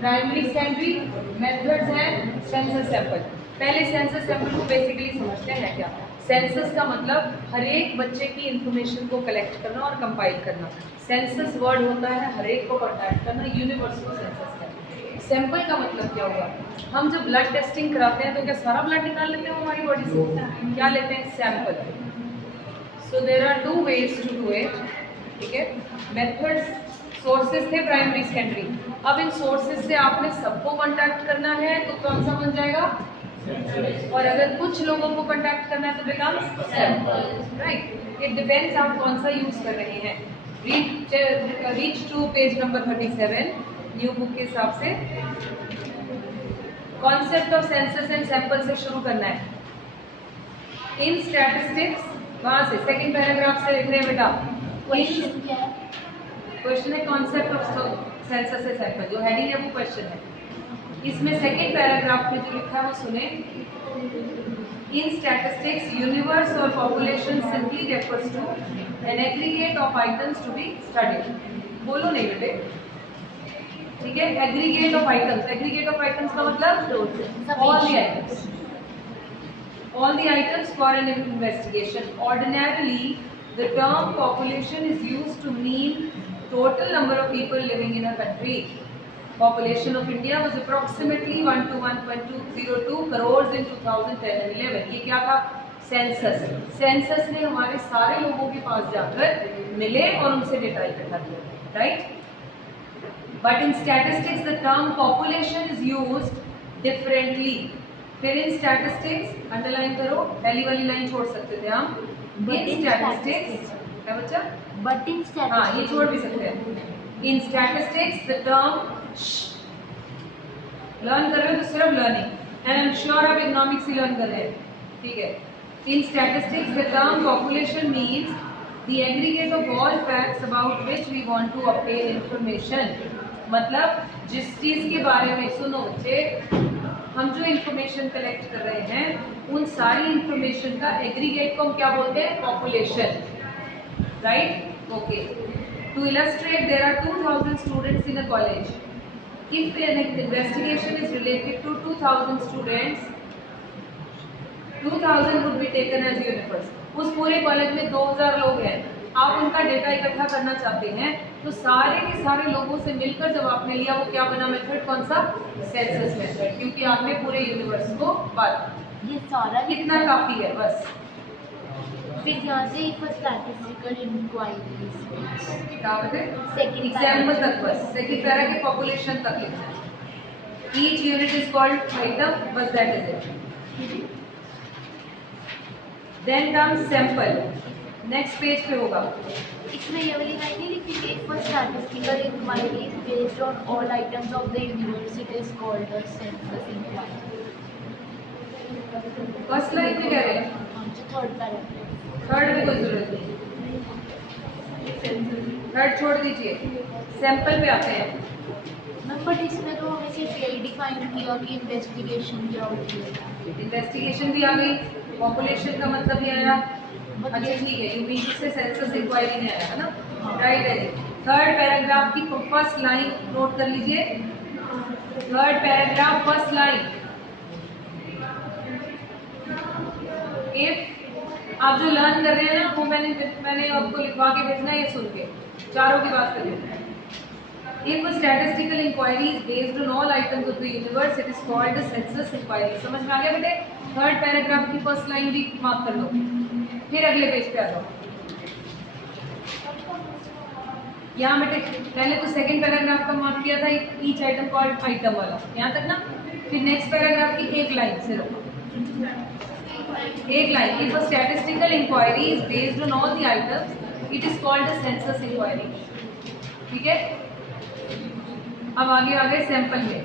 Primary secondary methods हैं census sample. पहले census sample को बेसिकली समझते हैं क्या। सेंसस का मतलब हर एक बच्चे की इंफॉर्मेशन को कलेक्ट करना और कंपाइल करना। सेंसस वर्ड होता है हर एक को कॉन्टैक्ट करना, यूनिवर्स को सेंसस करना। सैंपल का मतलब क्या होगा, हम जब ब्लड टेस्टिंग कराते हैं तो क्या सारा ब्लड निकाल लेते हैं हमारी बॉडी से, क्या लेते हैं, sample. So there are two ways to do it, ठीक है। मेथड्स, सोर्सेज थे प्राइमरी सेकेंडरी। अब इन सोर्सेज से आपने सबको कांटेक्ट करना है तो कौन सा बन जाएगा, और अगर कुछ लोगों को कांटेक्ट करना है तो becomes sample, right. It depends आप कौन सा यूज कर रहे हैं। Reach to page number 37 new book के हिसाब से। Concept of census and sample से शुरू करना है। इन स्टैटिस्टिक्स, वहां से सेकंड पैराग्राफ से लिख रहे हैं बेटा। क्वेश्चन क्या है? क्वेश्चन है concept of census and sample, जो हेडिंग है वो क्वेश्चन है। इसमें सेकंड पैराग्राफ में जो लिखा है वो सुने। इन स्टैटिस्टिक्स यूनिवर्स और population simply refers to an aggregate of items to be studied. बोलो नहीं बेटे, ठीक है। Aggregate of items, aggregate of items का मतलब all the items, all the items for an investigation. Ordinarily, the term population is used to mean total number of people living in a country. Population of India was approximately 1 to 1.202 crores in 2010 and 11. ये क्या था, census. Census ने हमारे सारे लोगों के पास जाकर मिले और उनसे डेटा इकट्ठा किया, right. But in statistics the term population is used differently. फिर इन स्टैटिस्टिक्स अंडरलाइन करो, पहली वाली लाइन छोड़ सकते थे हम। इन स्टैटिस्टिक्स क्या बच्चा, बट इन हाँ ये छोड़ भी सकते हैं। In statistics the term, learn कर रहे हो तो सिर्फ learning, and I am sure आप इकोनॉमिक्स ही लर्न कर रहे हैं, ठीक है। In statistics the term population means the aggregate of all facts about which we want to obtain information. मतलब जिस चीज के बारे में, सुनो बच्चे, हम जो इंफॉर्मेशन कलेक्ट कर रहे हैं उन सारी इंफॉर्मेशन का एग्रीगेट को हम क्या बोलते हैं, population, right. Okay, to illustrate there are 2000 students in a college. If an investigation is related to 2000 students, 2000 would be taken as universe. उस पूरे कॉलेज में 2000 लोग हैं, आप उनका डेटा इकट्ठा करना चाहते हैं तो सारे के सारे लोगों से मिलकर जब आपने लिया वो क्या बना मेथड, कौन सा, सेंसस मेथड, क्योंकि आपने पूरे यूनिवर्स को बात, ये सारा कितना काफी है बस। फिर यहाँ से फॉर स्टैटिस्टिकल इंक्वायरीज क्या बते एग्जाम्पल तक, बस सेकंड पैरा के पॉपुलेशन तक लिखना है। Each unit is called item, बस that is it. Then comes sample, next page पे होगा। इसमें ये वाली लाइन नहीं लिखी थी, for statistical inquiries based on all items of the university is called the census inquiry. First line में कह रहे हैं, थर्ड पैराग्राफ, थर्ड में कोई जरूरत नहीं, थर्ड छोड़ दीजिए, सैंपल पे आते हैं। बट इसमें तो हमें सिर्फ यही डिफाइन किया कि इन्वेस्टिगेशन क्या होती है। इन्वेस्टिगेशन भी आ गई, पॉपुलेशन का मतलब भी आया, अच्छा ठीक है, यूपी से सेंसस इंक्वायरी नहीं आया है ना, राइट है। थर्ड पैराग्राफ की फर्स्ट लाइन नोट कर लीजिए, third paragraph first line. If आप जो लर्न कर रहे हैं ना वो मैंने आपको लिखवा के भेजना है, ये सुन के चारों की बात कर लेते हैं। If a statistical inquiry is based on all items of the universe, it is called a census inquiry. समझ में आ गया बेटे? थर्ड पैराग्राफ की फर्स्ट लाइन भी मार्क कर लो, फिर अगले पेज पे आ जाओ। यहाँ बेटे पहले तो सेकंड पैराग्राफ का मार्क किया था ईच आइटम कॉल्ड आइटम वाला, यहाँ तक ना। फिर नेक्स्ट पैराग्राफ की एक लाइन सिर्फ, एक line. If a statistical inquiry is based on all the items, it is called a census inquiry. ठीक है, अब आगे आ गए सैंपल में।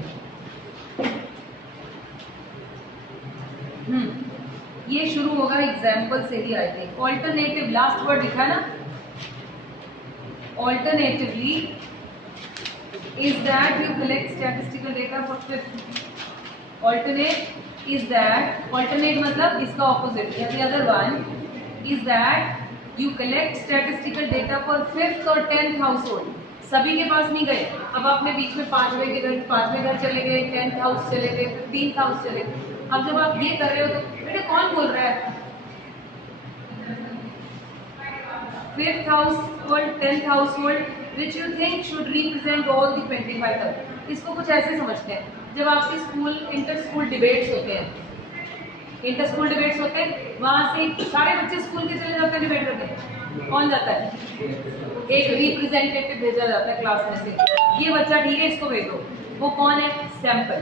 ये शुरू होगा एग्जाम्पल से ही, I think. Alternative, last word लिखा है ना, alternatively is that you collect statistical data for fifth. Alternate is that, alternate मतलब इसका ऑपोजिट, या the other one is that you collect statistical data for fifth और 10th house hold. सभी के पास नहीं गए। अब आपने बीच में पांचवें घर चले गए, 10th हाउस चले गए, 15th हाउस चले गए। अब जब आप ये कर रहे हो तो बेटे कौन बोल रहा है? 5th household, 10th household, which you think should represent all the 25,000। इसको कुछ ऐसे समझते हैं, जब आपके स्कूल इंटर स्कूल डिबेट्स होते हैं, वहां से सारे बच्चे स्कूल के चले जाते हैं डिबेट करते। कौन जाता है? एक रिप्रेजेंटेटिव भेजा जाता है क्लास में से, ये बच्चा ठीक है इसको भेजो। वो कौन है? सैंपल।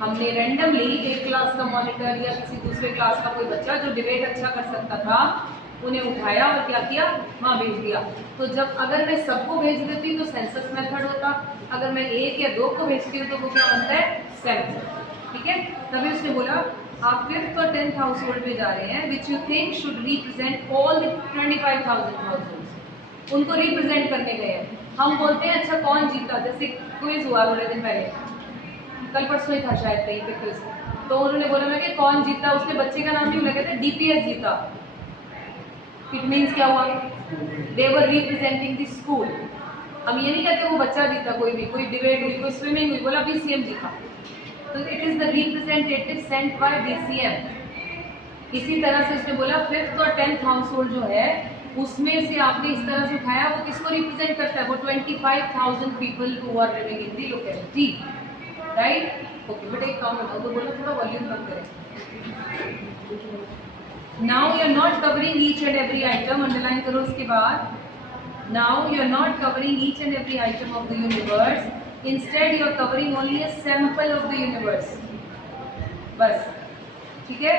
हमने रैंडमली एक क्लास का मॉनिटर या किसी दूसरे क्लास का कोई बच्चा जो डिबेट अच्छा कर सकता था उन्हें उठाया और क्या किया? वहाँ भेज दिया। तो जब अगर मैं सबको भेज देती तो सेंसस मेथड होता, अगर मैं एक या दो को भेजती हूँ तो वो क्या बनता है? सेंसस। ठीक है, तभी उसने बोला आप 5th और 10th हाउस होल्ड में जा रहे हैं which you think should represent all the 25,000 house hold, उनको रिप्रेजेंट करने गए हैं। हम बोलते हैं अच्छा कौन जीता, जैसे क्विज हुआ थोड़े दिन पहले, कल परसों ही था शायद कहीं पे क्विज, तो उन्होंने बोला मैं कि कौन जीता, उसके बच्चे का नाम भी लगे थे डीपीएस जीता। इट मीन्स क्या हुआ? दे वर रिप्रेजेंटिंग द स्कूल। हम ये नहीं कहते वो बच्चा जीता, कोई भी, कोई डिबेट हुई, कोई स्विमिंग हुई, बोला बीसीएम जीता, तो it is the representative sent by BCM. इसी तरह से उसने बोला 5th और 10th हाउस होल्ड जो है उसमें से आपने इस तरह से उठाया, वो किसको रिप्रेजेंट करता है? वो 25,000 people who are living in the locality, right? Okay बेटा एक काम बताओ, तो बोलो थोड़ा वॉल्यूम कम करें। Now you are not covering each and every item, underline करो उसके बाद। Now you are not covering each and every item of the universe, instead you are covering only a sample of the universe, बस। ठीक है?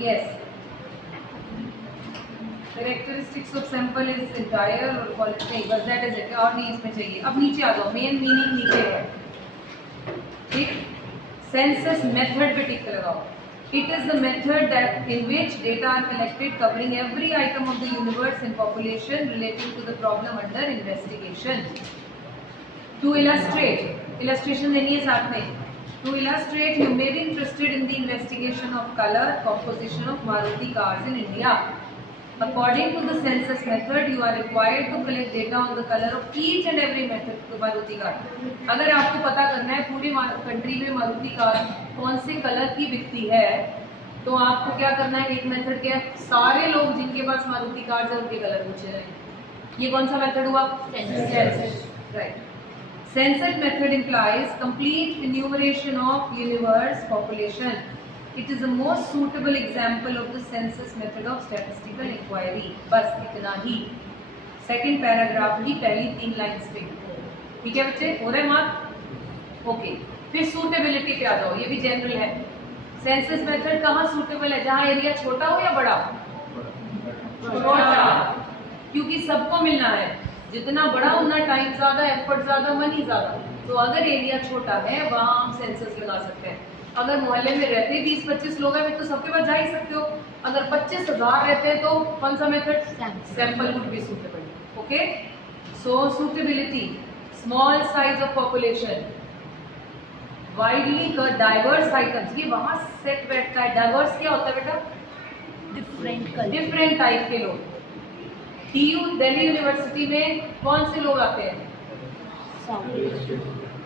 yes, the characteristics of sample is entire or quality, नहीं बस that is it, और नहीं इसमें चाहिए। अब नीचे आ जाओ, मेन मीनिंग नीचे है। ठीक, सेंसस मेथड पे टिक लगाओ। It is the method that in which data are collected covering every item of the universe and population relating to the problem under investigation. To illustrate, illustration देनी है साथ में। To illustrate, you may be interested in the investigation of color composition of Maruti cars in India. According to the census method, you are required to collect data on the color of each and every Maruti car. अगर आपको पता करना है पूरी country में Maruti car कौन से colour की बिकती है, तो आपको क्या करना है? एक मेथड क्या है? सारे लोग जिनके पास मारुति कार्स है उनके कलर पूछे जाएंगे। ये कौन सा मेथड हुआ? Census, right. Census method implies complete enumeration of universe population. It is the most suitable example of the census method of statistical inquiry. बस इतना ही। सेकंड पैराग्राफ ही पहली 3 लाइन्स पे। ठीक है बच्चे, हो रहे मार्क? ओके, फिर सूटेबिलिटी पे आ जाओ, ये भी जनरल है। सेंसस मेथड कहाँ सूटेबल है? जहाँ एरिया छोटा हो या बड़ा? छोटा, क्योंकि सबको मिलना है। जितना बड़ा उतना टाइम ज़्यादा, एफर्ट ज़्यादा, मनी ज़्यादा। तो अगर एरिया छोटा है वहाँ हम सेंसस लगा सकते हैं। अगर मोहल्ले में रहते 20-25 लोग हैं तो सबके पास जा ही सकते हो। अगर 25,000 रहते हैं तो कौन सा method? Sample would be suitable. Okay, so suitability, small size of population, widely diverse items, ये वहाँ सेट बैठता है। डाइवर्स क्या होता है बेटा? डिफरेंट टाइप के लोग। दिल्ली यूनिवर्सिटी में कौन से लोग आते हैं?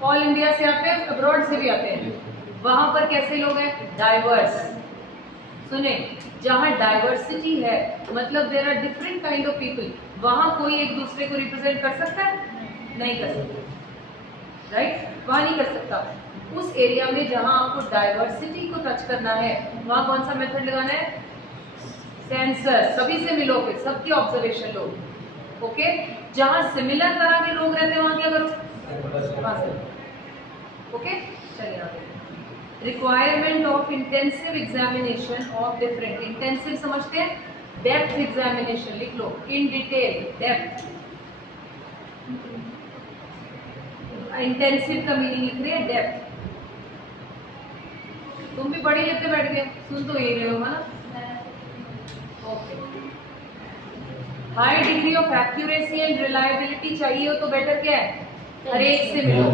ऑल इंडिया से आते हैं, अब्रॉड से भी आते हैं। वहां पर कैसे लोग हैं? डाइवर्स। सुने, जहां डाइवर्सिटी है मतलब there are different kind of people, वहां कोई एक दूसरे को रिप्रेजेंट कर सकता है? नहीं कर सकता, राइट? वहां नहीं कर सकता। उस एरिया में जहां आपको डाइवर्सिटी को टच करना है वहां कौन सा मेथड लगाना है? सेंसस। सभी से मिलो, फिर सबकी ऑब्जर्वेशन लो। ओके, जहां सिमिलर तरह के लोग रहते हैं वहां क्या करो? ओके, चलिए आगे। Requirement of intensive examination of different, intensive समझते हैं? डेप्थ एग्जामिनेशन लिख लो, इन डिटेल, डेप्थ। इंटेंसिव का मीनिंग लिख रहे हैं डेप्थ। तुम भी पढ़ी लेते बैठ गए, सुन तो ये रहे हो ना? High degree of accuracy and reliability चाहिए हो तो बेटर क्या है? हर एक से मिलो,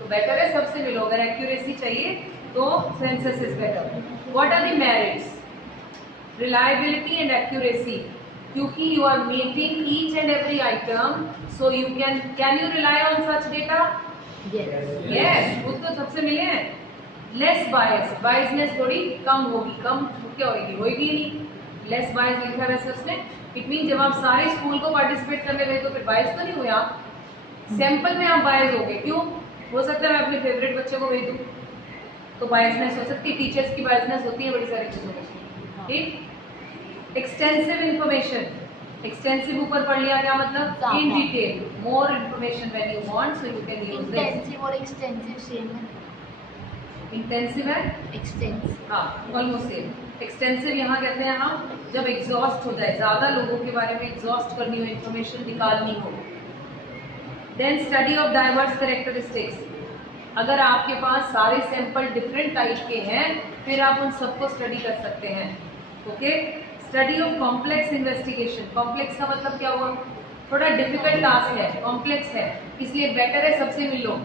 तो बेटर है सबसे मिलो। अगर एक्यूरेसी चाहिए तो census is better. What are the merits? Reliability and accuracy. क्योंकि you are mating each and every item, so you can you rely on such data? Yes, वो तो सबसे मिले हैं। लेस बायस, बायसनेस थोड़ी कम होगी, कम क्या होगी, होगी नहीं। लेस बायस लिखा है वैसे उसने। इट मीन जब आप सारे स्कूल को पार्टिसिपेट करने गए तो फिर बायस तो नहीं हुए आप, सैंपल में आप बायस हो गए। क्यों? हो सकता है मैं अपने फेवरेट बच्चे को भेज दूँ तो बायसनेस हो सकती है, टीचर्स की बायसनेस होती है बड़ी सारी चीज़ों में। ठीक। एक्सटेंसिव इंफॉर्मेशन, एक्सटेंसिव ऊपर पढ़ लिया, क्या मतलब? In detail, more information when you want so you can use this. Intensive और एक्सटेंसिव सेम है। इंटेंसिव है, एक्सटेंसिव, हाँ ऑलमोस्ट सेम। एक्सटेंसिव यहाँ कहते हैं हम जब एग्जॉस्ट हो जाए, ज़्यादा लोगों के बारे में एग्जॉस्ट करनी हो, इंफॉर्मेशन निकालनी हो। Then study of diverse characteristics, अगर आपके पास सारे सैंपल डिफरेंट टाइप के हैं फिर आप उन सबको स्टडी कर सकते हैं। Okay. Study of complex investigation, complex का मतलब क्या हुआ? थोड़ा डिफिकल्ट टास्क है, कॉम्प्लेक्स है, इसलिए बेटर है सबसे मिल लो,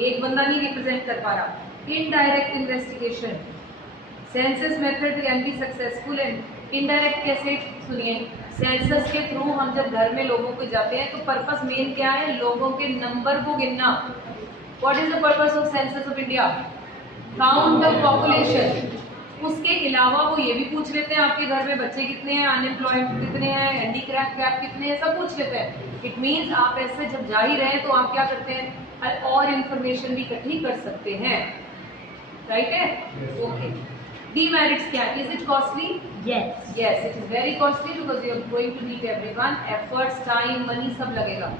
एक बंदा नहीं रिप्रेजेंट कर पा रहा। Indirect investigation, census method can be successful and indirect कैसे? सुनिए, सेंसस के थ्रू हम जब घर में लोगों को जाते हैं तो पर्पस मेन क्या है? लोगों के नंबर को गिनना। What is the purpose of census of India? Count the population. उसके अलावा वो ये भी पूछ लेते हैं आपके घर में बच्चे कितने हैं, अनएम्प्लॉयड कितने हैं, हैंडीक्रैफ्ट कितने हैं, सब पूछ लेते हैं। इट मीन्स आप ऐसे जब जा ही रहे हैं तो आप क्या करते हैं, और इन्फॉर्मेशन भी इकट्ठी कर सकते हैं। राइट है? ओके। डीमेरिट्स क्या है? Is it costly? Yes, yes, it is very costly because you are going to meet everyone, efforts, time, money सब लगेगा।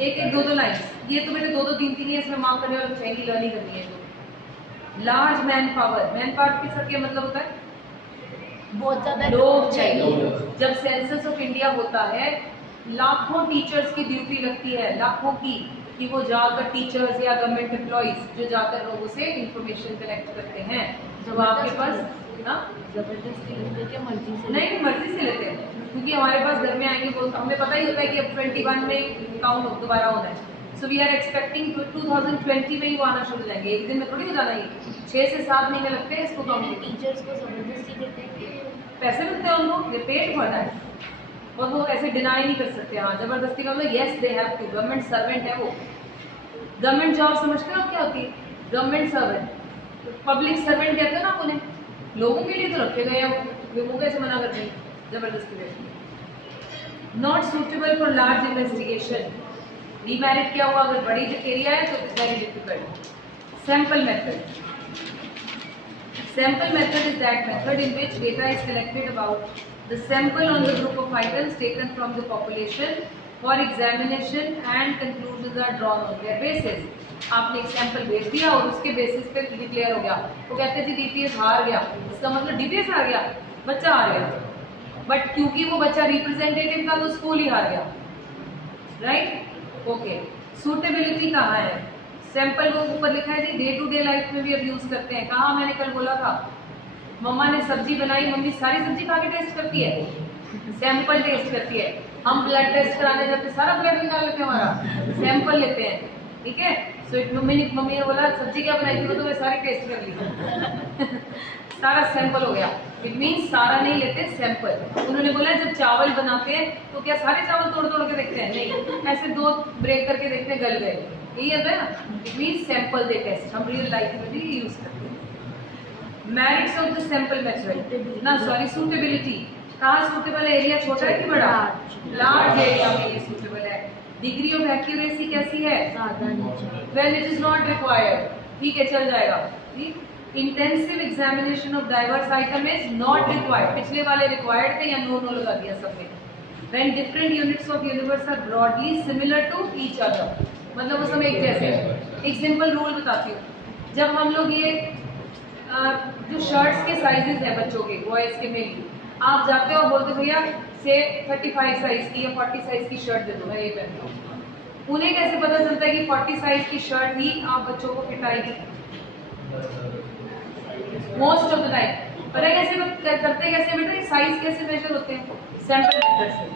एक एक दो दो लाइन्स, ये तो बेटे दो दो तीन तीन ही इसमें मार्क करने वाले चाहिए, लर्निंग करनी है। तो large man power, man power के साथ क्या मतलब होता है? बहुत ज्यादा लोग चाहिए। जब सेंसस ऑफ इंडिया होता है लाखों टीचर्स की ड्यूटी लगती है, लाखों की, कि वो जाकर टीचर्स या गवर्नमेंट एम्प्लॉइज जो जाकर लोगों से इंफॉर्मेशन कलेक्ट करते हैं। जब आपके पास ना जबरदस्ती लेते क्या मर्जी से? नहीं, मर्जी से लेते हैं, क्योंकि हमारे पास घर में आएंगे तो हमें पता ही होता है कि अब 21 में काउंट दोबारा होना है। सो वी आर एक्सपेक्टिंग 2020 में ही वो आना शुरू हो जाएंगे, एक दिन में थोड़ी हो जाना ही, 6 से 7 महीने लगते हैं इसको काउंट। टीचर्स को जबरदस्ती करते हैं कि पैसे मिलते हैं उनको, ये पेड फॉर दैट, और वो ऐसे डिनाई नहीं कर सकते। हाँ, जबरदस्ती का मतलब yes they have to, government servant है वो। गवर्नमेंट जॉब समझते हो क्या होती है? गवर्नमेंट सर्वेंट, पब्लिक सर्वेंट कहते हैं ना उन्हें, लोगों के लिए तो रखे गए हैं, वो कैसे मना करते हैं? जबरदस्ती करते। Not suitable for large investigation, demerit क्या हुआ? अगर बड़ी एरिया है तो it's very difficult. Sample method, sample method is that method in which data is collected about the sample on the group of items taken from the population for examination and conclusions are drawn on their basis। आपने एक sample भेज दिया और उसके basis पे declare हो गया, वो कहते हैं जी डीपीएस हार गया, इसका मतलब डीपीएस हार गया, बच्चा हार गया, बट क्योंकि वो बच्चा रिप्रेजेंटेटिव था तो स्कूल ही हार गया। राइट? ओके। सूटेबिलिटी कहाँ है? सैंपल वो ऊपर लिखा है जी, डे टू डे लाइफ में भी अब यूज करते हैं। कहाँ मैंने कल बोला था, मम्मा ने सब्जी बनाई, मम्मी सारी सब्जी खा के टेस्ट करती है, सैंपल टेस्ट करती है। हम ब्लड टेस्ट कराने जाते सारा ब्लड निकाल लेते हैं, हमारा सैंपल लेते हैं। ठीक है? सो मम्मी ने बोला सब्जी क्या बनाई थी, तो मैं सारी टेस्ट कर ली सारा सैंपल हो गया। इट मीन्स सारा नहीं लेते, सैंपल। उन्होंने बोला जब चावल बनाते हैं तो क्या सारे चावल तोड़ तोड़ के देखते हैं? नहीं, ऐसे दो ब्रेक करके देखते हैं, गल गए, यही होता है ना। It means sample they test, हम रियल लाइफ में भी यूज करते हैं। Merits of the sample method ना, सॉरी, सूटेबिलिटी। कहाँ सूटेबल है? एरिया छोटा है कि बड़ा? लार्ज एरिया में ये सूटेबल है। डिग्री ऑफ एक्यूरेसी कैसी है? ज्यादा नहीं चाहिए। When it is not required, ठीक है, चल जाएगा। ठीक। Intensive examination of diverse item is not required, पिछले वाले रिक्वायर्ड थे या नो नो लगा दिया सबने। When different units of universe are broadly similar to each other, मतलब वो सब एक जैसे हैं। एक सिंपल रूल बताती हूँ, जब हम लोग ये जो शर्ट्स के साइजेस हैं बच्चों के, बॉयज के, मेल की, आप जाते हो और बोलते भैया से 35 साइज की या 40 साइज की शर्ट दे दो, मैं ये पहनता हूँ। उन्हें कैसे पता चलता है कि 40 साइज की शर्ट ही आप बच्चों को फिट आएगी? मोस्ट ऑफ द टाइम पता है कैसे करते, कैसे बेटा ये साइज कैसे मेजर होते हैं? सैंपल मेथड से।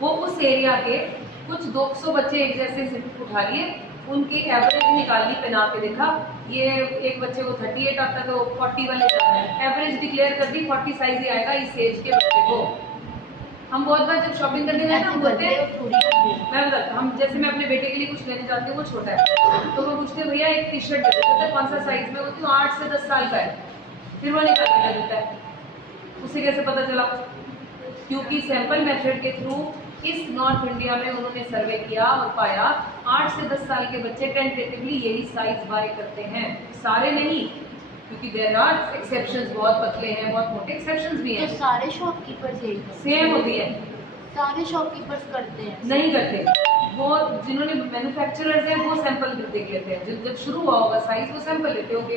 वो उस एरिया के कुछ 200 बच्चे एक जैसे उठा लिए, उनकी एवरेज निकाल ली, पहना के देखा, ये एक बच्चे को 38 आता है तो 40 वाले जाना है, एवरेज डिक्लेयर कर दी, 40 साइज ही आएगा इस एज के बच्चे को। हम बहुत बार जब शॉपिंग करने जाते हैं ऐसे हम बोलते हैं, करते हो थोड़ी। मैं बताता हूँ, हम जैसे मैं अपने बेटे के लिए कुछ लेने जाती हूँ, वो छोटा है, तो वो पूछते हैं भैया एक टी शर्ट दे देते हैं, कौन सा साइज में, बोलती हूँ 8 से 10 साल का है, फिर वो निकाल के दे देता है। उसे कैसे पता चला? क्योंकि सैंपल मेथड के थ्रू इस नॉर्थ इंडिया में उन्होंने सर्वे किया और पाया 8 से 10 साल के बच्चे टेंटेटिवली यही साइज बाय करते हैं, सारे नहीं, क्योंकि देयर आर एक्सेप्शंस, बहुत पतले हैं, बहुत मोटे एक्सेप्शंस भी तो हैं। सारे शॉपकीपर्स यही करते सेम होती है? हैं? सारे शॉपकीपर्स करते हैं? नहीं करते। वो जिन्होंने मैन्युफैक्चरर्स हैं वो सैंपल देख लेते हैं, जब शुरू हुआ होगा साइज वो सैंपल लेते होंगे,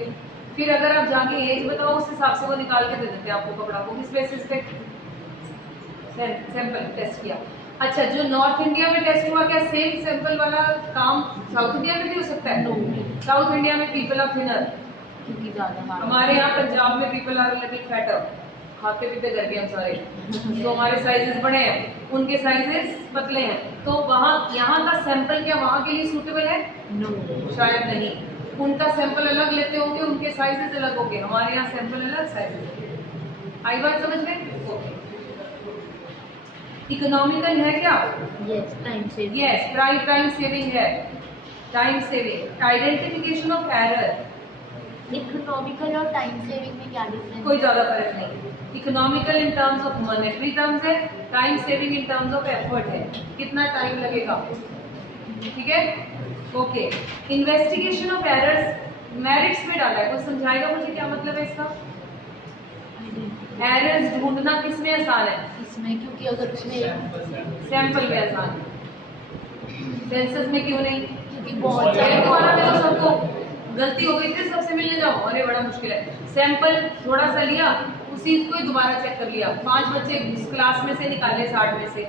फिर अगर आप जाके एज बताओ उस हिसाब से वो निकाल के दे देते हैं आपको कपड़ा को, किस बेसिस पे? सैंपल टेस्ट किया। अच्छा, जो नॉर्थ इंडिया में टेस्ट हुआ, क्या सेम सैंपल वाला काम साउथ इंडिया में भी हो सकता है? नो, साउथ इंडिया में पीपल आर थिनर, क्योंकि ज़्यादा हमारे यहाँ पंजाब में पीपल आर लिटिल फैटर, खाते पीते करके हम सारे, तो हमारे साइजेस बड़े हैं, उनके साइजेस पतले हैं, तो वहाँ यहाँ का सैंपल क्या वहाँ के लिए सूटेबल है? नो। शायद नहीं। उनका सैंपल अलग लेते होंगे, उनके साइजेस अलग होंगे, हमारे यहाँ सैंपल अलग, साइजेस। आई बात समझ में? इकोनॉमिकल है क्या? Yes, time saving. Yes, time saving है, time saving. Identification of error, economical और टाइम सेविंग में क्या डिफरेंस? कोई ज्यादा फर्क नहीं। Economical in terms of monetary terms है, time saving in terms of effort है, कितना टाइम लगेगा, ठीक है? Okay, investigation of errors merits में डाला है, कोई समझाएगा मुझे क्या मतलब है इसका? एरर्स ढूंढना किसमें आसान है? इसमें, क्योंकि अगर उसमें सैंपल में आसान है, सेंसस में क्यों नहीं? क्योंकि बहुत चाहे तो आना ज़्यादा मिलो सबको, गलती हो गई थी सबसे मिलने जाओ, अरे बड़ा मुश्किल है। सैंपल थोड़ा सा लिया, उसी को ही दोबारा चेक कर लिया, 5 बच्चे इस क्लास में से निकाले 60 में से,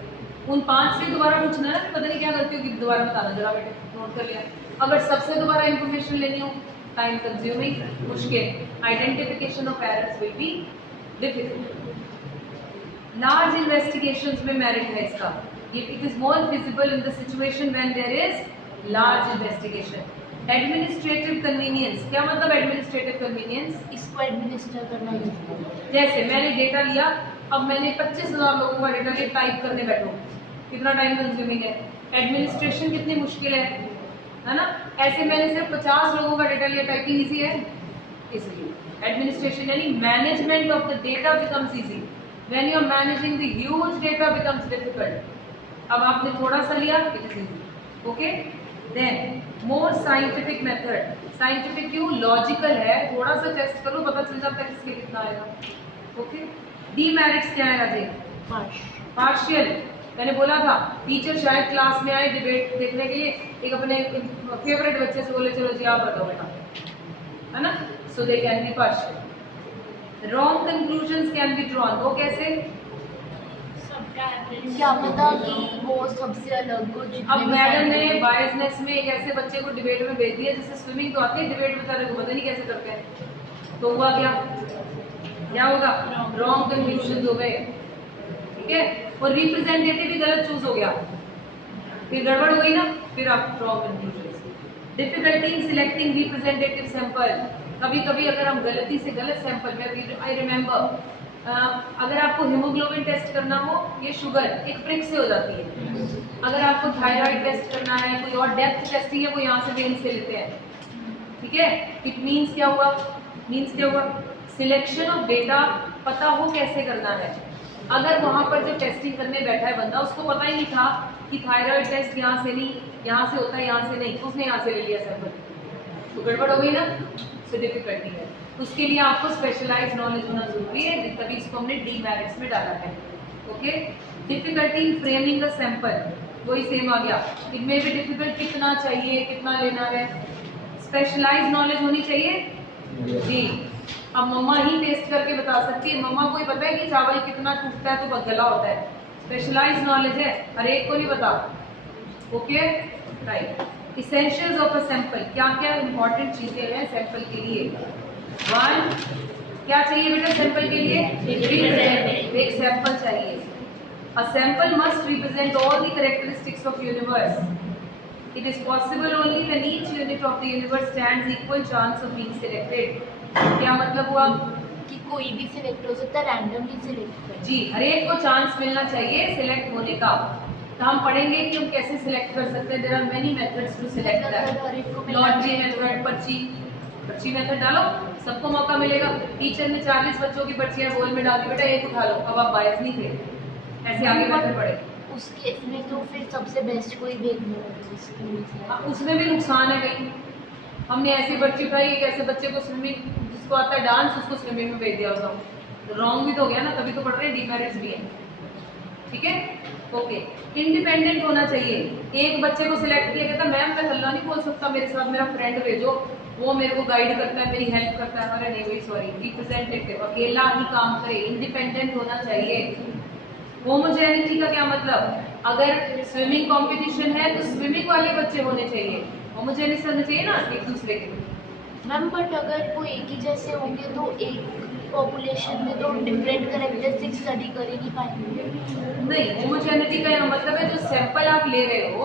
उन 5 से दोबारा पूछना है, पता नहीं क्या गलती होगी, दोबारा बताना जरा बेटे, नोट कर लिया। अगर सबसे दोबारा इंफॉर्मेशन लेनी हो, टाइम कंज्यूमिंग, मुश्किल, identification of errors will be difficult. Large investigations में मेरिट है इसका, it is more feasible in the situation when there is large investigation. Administrative convenience, क्या मतलब एडमिनिस्ट्रेटिव कन्वीनियंस? इसको एडमिनिस्टर करना यूजफुल है। जैसे मैंने डेटा लिया, अब मैंने 25,000 लोगों का डेटा लिया, टाइप करने बैठो, कितना टाइम कंज्यूमिंग है, एडमिनिस्ट्रेशन कितनी मुश्किल है ना? ऐसे मैंने सिर्फ 50 लोगों का डेटा लिया, टाइपिंग इजी है, इसलिए एडमिनिस्ट्रेशन यानी management of the data becomes easy, when you are managing the huge data becomes difficult. अब आपने थोड़ा सा लिया, it is easy, okay? Then more scientific method, scientific क्यों? लॉजिकल है, थोड़ा सा टेस्ट करो पता चल जाता है किसके कितना आएगा, ओके? डीमेरिट्स क्या है राजे? पार्शियल, मैंने बोला था टीचर शायद क्लास में आए डिबेट देखने के लिए, एक अपने फेवरेट बच्चे से बोले चलो जी आप बताओ बेटा, है ना? So they can be partial. Wrong conclusions can be drawn, वो कैसे? क्या पता कि वो सबसे अलग हो, जितने अब भी मैडम ने scientific- बायसनेस में एक ऐसे बच्चे को डिबेट में भेज दिया जिससे स्विमिंग तो आती है, डिबेट बेचारे को पता नहीं कैसे करते हैं, तो हुआ क्या? क्या होगा? रॉन्ग कंक्लूजन हो गए, ठीक है? और रिप्रेजेंटेटिव भी गलत चूज हो गया, फिर गड़बड़ हो गई ना, फिर आप wrong conclusion. Difficulty in selecting representative sample, कभी कभी अगर हम गलती से गलत सैंपल में, आई रिमेम्बर अगर आपको हीमोग्लोबिन टेस्ट करना हो, ये शुगर एक प्रिक से हो जाती है, अगर आपको थायराइड टेस्ट करना है, कोई और डेप्थ टेस्टिंग है, वो यहाँ से वेन से लेते हैं, ठीक है? इट मीन्स क्या हुआ? मीन्स क्या हुआ? सिलेक्शन ऑफ डेटा पता हो कैसे करना है। अगर वहाँ पर जो टेस्टिंग करने बैठा है बंदा, उसको पता ही नहीं था कि थायराइड टेस्ट यहाँ से नहीं, यहाँ से होता है, यहाँ से नहीं, उसने यहाँ से ले लिया सैंपल, तो गड़बड़ हो गई ना, सो डिफिकल्टी है। उसके लिए आपको स्पेशलाइज्ड नॉलेज होना जरूरी है, तभी इसको हमने डीमेरिट्स में डाला है, okay? Difficulty in framing the sample, वही सेम आ गया, इनमें भी डिफिकल्ट कितना चाहिए, कितना लेना है, स्पेशलाइज्ड नॉलेज होनी चाहिए जी। अब मम्मा ही टेस्ट करके बता सकती है, मम्मा को ही पता है कि चावल कितना टूटता है तो गला होता है, स्पेशलाइज्ड नॉलेज है, हर एक को नहीं पता, okay? Right. Essentials of a sample, क्या क्या इंपॉर्टेंट चीजें हैं सैंपल के लिए? 1, क्या चाहिए बेटा सैंपल के लिए? एक सैंपल चाहिए। A sample must represent all the characteristics of universe. It is possible only when each unit of the universe stands equal chance of being selected. क्या मतलब हुआ? कि कोई भी सिलेक्ट हो सकता है, रैंडमली सिलेक्ट कर। जी, हर एक को चांस मिलना चाहिए सिलेक्ट होने का। तो हम पढ़ेंगे कि हम कैसे सिलेक्ट कर सकते हैं। There are many methods to select that. Lottery method, पर्ची मेथड डालो, सबको मौका मिलेगा। टीचर ने 40 बच्चों की पर्चियां बोल में डाली, बेटा एक उठा लो, अब आप बायस नहीं थे। ऐसे आगे मेथड पढ़े। उस केस में तो फिर सबसे बेस्ट कोई भेजने वाला उसकी। हाँ, उसमें भी नुकसान है कहीं। हमने ऐसी पर्ची उठाई, एक ऐसे बच्चे को स्विमिंग, जिसको आता है डांस, उसको स्विमिंग में भेज दिया होता। रॉन्ग भी तो हो गया ना, तभी तो पढ़ रहे हैं, डिमेरिट्स भी हैं। ठीक है, ओके। इंडिपेंडेंट होना चाहिए। एक बच्चे को सिलेक्ट किया, कहता मैम मैं हल्ला नहीं बोल सकता, मेरे साथ मेरा फ्रेंड भेजो, वो मेरे को गाइड करता है, मेरी हेल्प करता है। अरे नहीं भाई सॉरी, रिप्रेजेंटेटिव अकेला ही काम करे, इंडिपेंडेंट होना चाहिए। होमोजेनिटी का क्या मतलब? अगर स्विमिंग कंपटीशन है तो स्विमिंग वाले बच्चे होने चाहिए, होमोजेनिटी होने चाहिए ना एक दूसरे के। मैम बट अगर वो एक ही जैसे होंगे तो एक पॉपुलेशन में तो डिफरेंट कैरेक्टरिस्टिक्स स्टडी कर ही नहीं पाएंगे। नहीं, होमोजेनिटी का यह मतलब है जो सैंपल आप ले रहे हो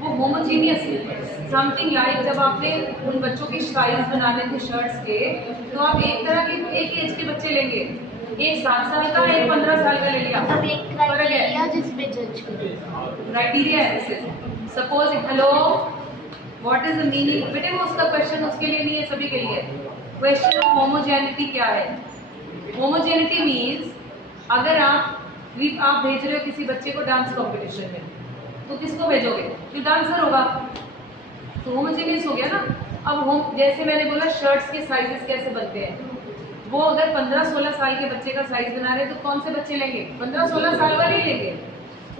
वो होमोजीनियस है। समथिंग लाइक जब आपने उन बच्चों की साइज बनाने थे शर्ट्स के, तो आप एक तरह के एक एज के बच्चे लेंगे, एक 7 साल का, एक 15 साल का ले लिया। मतलब एक फर्क है। क्राइटेरिया जिस पे जज करें। क्राइटेरिया है। Suppose hello what is the meaning, बेटे वो उसका क्वेश्चन उसके लिए नहीं है, सभी के लिए। क्वेश्चन ऑफ होमोजेनिटी क्या है? होमोजेनिटी मीन्स अगर आप भेज रहे हो किसी बच्चे को डांस कंपटीशन में, तो किसको भेजोगे? जो डांसर होगा। तो होमोजेनियस हो गया ना। अब होम, जैसे मैंने बोला शर्ट्स के साइजेस कैसे बनते हैं, वो अगर 15-16 साल के बच्चे का साइज बना रहे हैं तो कौन से बच्चे लेंगे? 15-16 साल वाले ही लेंगे,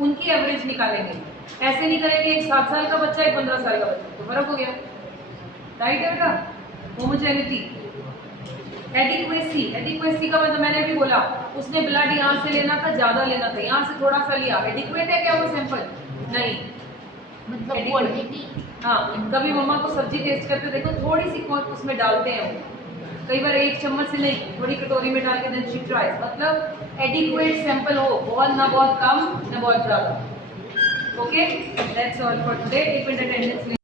उनकी एवरेज निकालेंगे। ऐसे नहीं करेंगे एक 7 साल का बच्चा, एक 15 साल का बच्चा, तो फर्क हो गया। राइट है बेटा? होमोजेनिटी। एडिक्वेसी का मतलब मैंने अभी बोला, उसने ब्लड यहाँ से लेना था, ज्यादा लेना था, यहाँ से थोड़ा सा लिया, एडिक्वेट है क्या वो सैंपल? नहीं। मतलब Adequate। क्वांटिटी। हाँ, कभी मम्मा को सब्जी टेस्ट करते देखो, थोड़ी सी उसमें डालते हैं वो, कई बार एक चम्मच से नहीं, थोड़ी कटोरी में डाल के देन शी ट्राइज। मतलब एडिक्वेट सैंपल हो, बहुत ना बहुत कम ना बहुत ज्यादा। Okay, that's all for today. एक मिनट अटेंडेंस